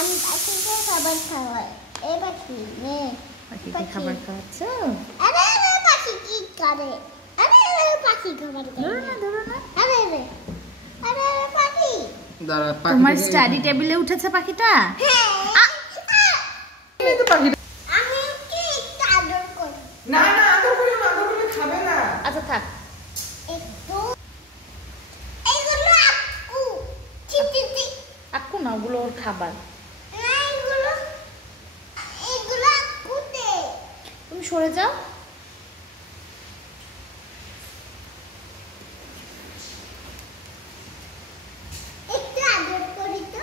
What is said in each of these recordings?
আমি পাখিকে খাবার খাওয়াই। এই পাখি নে পাখিকে খাবার খাওয়াচ্ছো? আরে আরে পাখি কি করে? আরে আরে পাখি খাবার খায়। ধরো না। আরে আরে আরে আরে পাখি। দাঁড়া, পাখি তোমার স্টাডি টেবিলে উঠেছে পাখিটা? হ্যাঁ। এই তো পাখি। আমি কি একটু আদর করি? না না, আদর করে না, আদর করলে খাবে না। আচ্ছা থাক। একটু এইগুলো আকু চিপচিপি। আকু না, ওগুলো ওর খাবার। না এইগুলো আকু দে। তুমি সরে যাও। একটু আদর করি তো।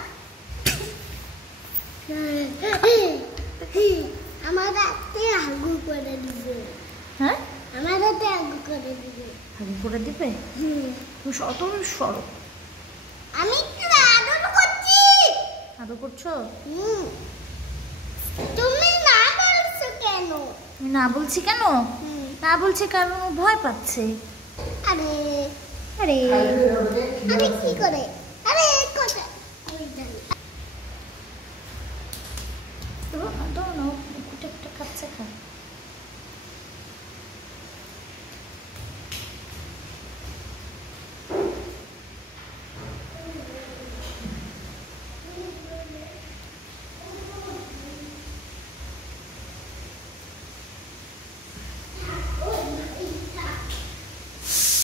আমার হাতে আগু করে দিবে। হ্যাঁ, আমার হাতে আগু করে দিবে। আগু করে দিবে? তুমি সরো। আমি একটু আদর করছি। আদর করছো? তুমি না বলছো কেন? আমি না বলছি কেন? না বলছি কারণ ও ভয় পাচ্ছে। আরে আরে আরে কি করে? আরে কথা ওই জানি। ধরো না, একটা খাচ্ছে খা।